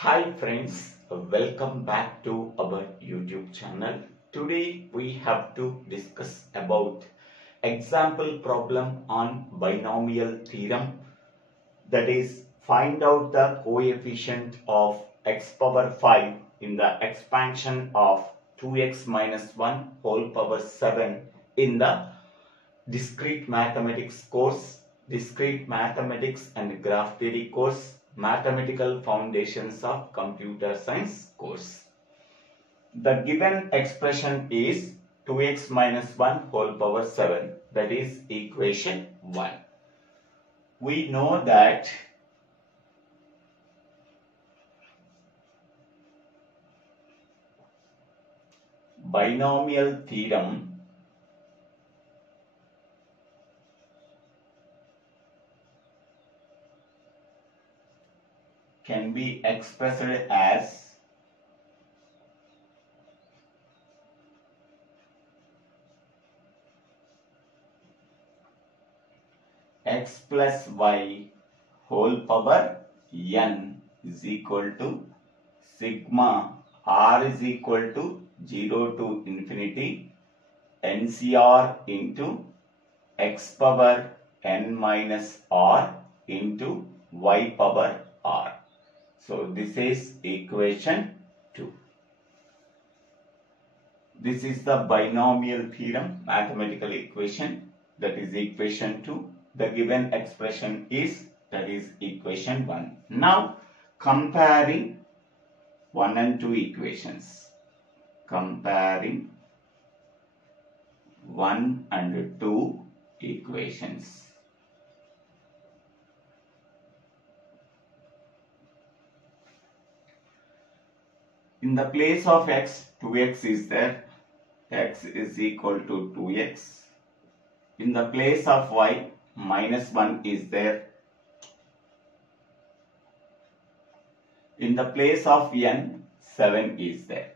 Hi friends, welcome back to our YouTube channel. Today we have to discuss about example problem on binomial theorem, that is find out the coefficient of x power 5 in the expansion of 2x minus 1 whole power 7 in the discrete mathematics course, discrete mathematics and graph theory course, mathematical foundations of computer science course. The given expression is 2x minus 1 whole power 7, that is equation 1. We know that binomial theorem can be expressed as x plus y whole power n is equal to sigma r is equal to 0 to infinity NCR into x power n minus r into y power r. So this is equation 2. This is the binomial theorem mathematical equation, that is equation 2. The given expression is, that is equation 1. Now comparing 1 and 2 equations. Comparing 1 and 2 equations. In the place of x, 2x is there. X is equal to 2x. In the place of y, minus 1 is there. In the place of n, 7 is there.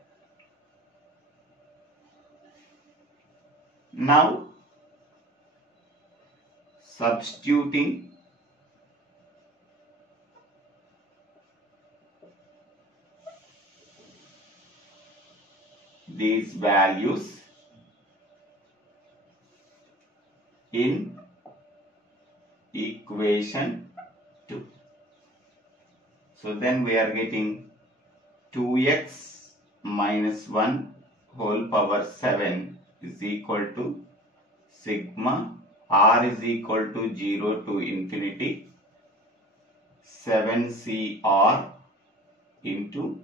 Now, substituting these values in equation 2. So then we are getting 2x minus 1 whole power 7 is equal to sigma r is equal to 0 to infinity 7cr into,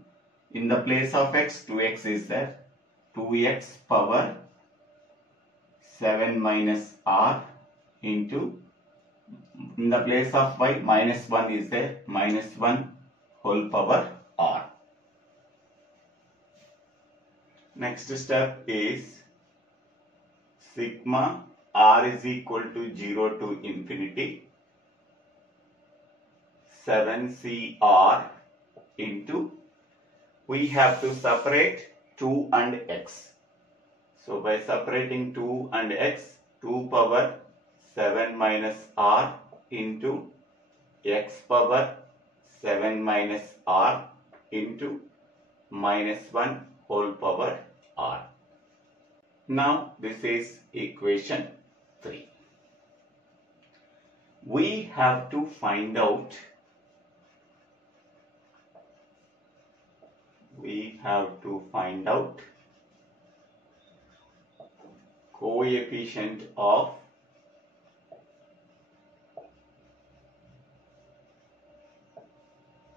in the place of x, 2x is there, 2x power 7 minus r into, in the place of y, minus 1 is there, minus 1 whole power r. Next step is sigma r is equal to 0 to infinity 7cr into, we have to separate 2 and x. So by separating 2 and x, 2 power 7 minus r into x power 7 minus r into minus 1 whole power r. Now this is equation 3. We have to find out coefficient of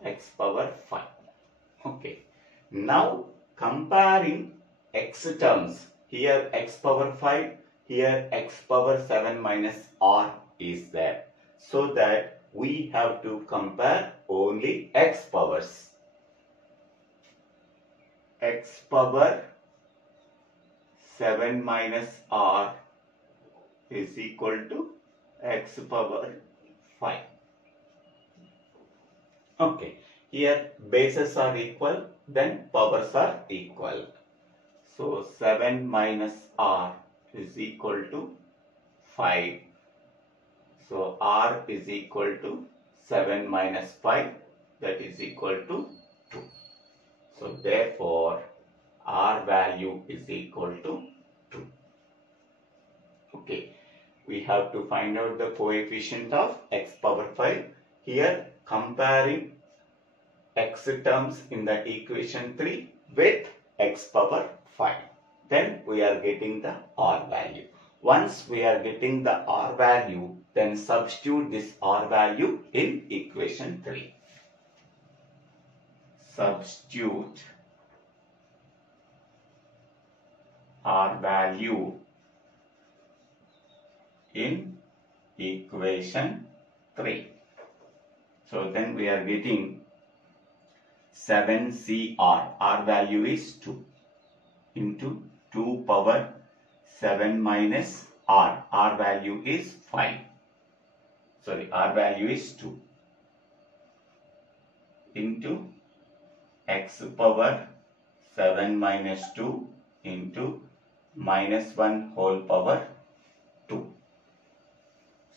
x power 5. Okay. Now comparing x terms, here x power 5, here x power 7 minus r is there. So that we have to compare only x powers. X power 7 minus r is equal to x power 5. Okay, here bases are equal, then powers are equal. So 7 minus r is equal to 5. So r is equal to 7 minus 5, that is equal to 2. So therefore R value is equal to 2. Okay, we have to find out the coefficient of x power 5. Here comparing x terms in the equation 3 with x power 5. Then we are getting the R value. Once we are getting the R value, then substitute this R value in equation 3. Substitute R value in equation 3. So then we are getting 7CR. R value is 2 into 2 power 7 minus R. R value is 5. Sorry, R value is 2 into x power 7 minus 2 into minus 1 whole power 2.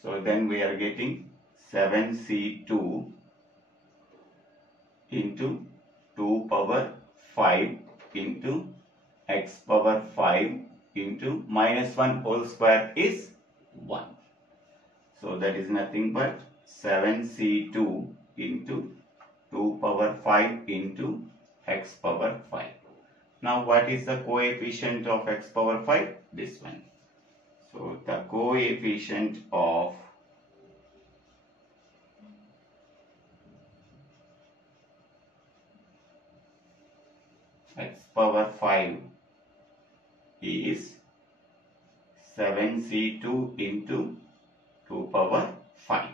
So then we are getting 7C2 into 2 power 5 into x power 5 into minus 1 whole square is 1. So that is nothing but 7C2 into 2 power 5 into x power 5. Now what is the coefficient of x power 5? This one. So the coefficient of x power 5 is 7C2 into 2 power 5.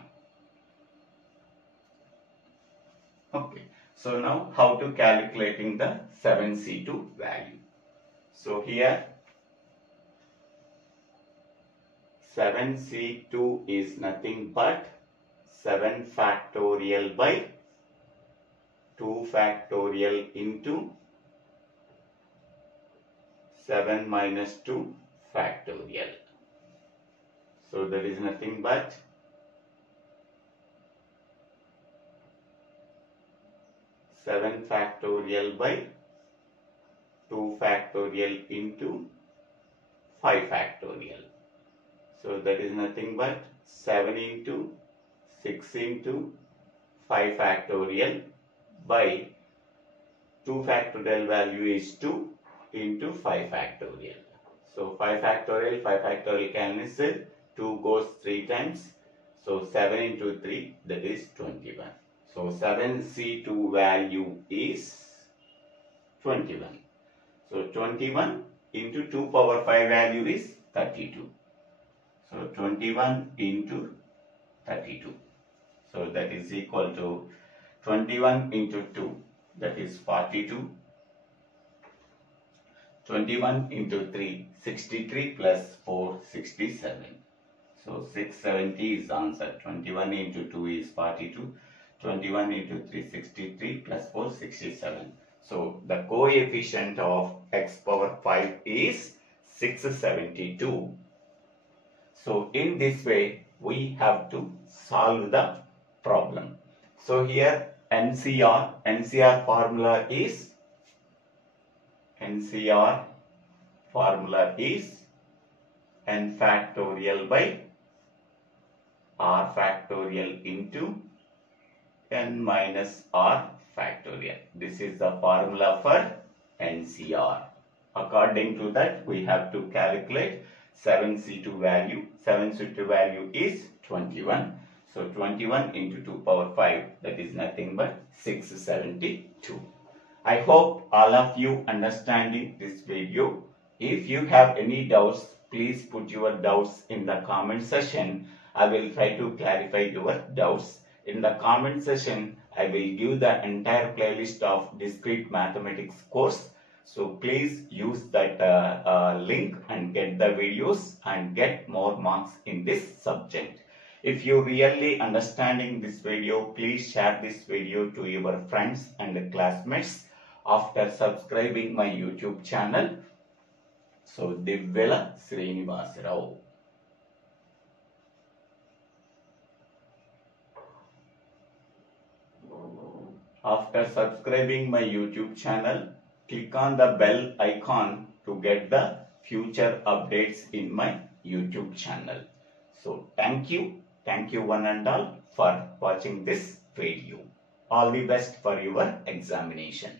Okay. So now how to calculating the 7C2 value? So here 7C2 is nothing but 7 factorial by 2 factorial into 7 minus 2 factorial. So that is nothing but 7 factorial by 2 factorial into 5 factorial. So that is nothing but 7 into 6 into 5 factorial by 2 factorial value is 2 into 5 factorial. So 5 factorial cancel, 2 goes 3 times. So 7 into 3, that is 21. So 7C2 value is 21. So 21 into 2 power 5 value is 32. So 21 into 32. So that is equal to 21 into 2, that is 42. 21 into 3, 63 plus 4, 67. So 670 is answer. 21 into 2 is 42. 21 into 3, 63 plus 4, 67. So the coefficient of x power 5 is 672. So in this way, we have to solve the problem. So here NCR formula is n factorial by r factorial into n minus r factorial. This is the formula for NCR. According to that, we have to calculate 7C2 value. 7C2 value is 21. So 21 into 2 power 5, that is nothing but 672. I hope all of you understanding this video. If you have any doubts, please put your doubts in the comment section. I will try to clarify your doubts. In the comment section, I will give the entire playlist of discrete mathematics course. So please use that link and get the videos and get more marks in this subject. If you really understanding this video, please share this video to your friends and classmates after subscribing my YouTube channel. So Divvela Srinivas Rao. After subscribing my YouTube channel, click on the bell icon to get the future updates in my YouTube channel. So thank you one and all for watching this video. All the best for your examination.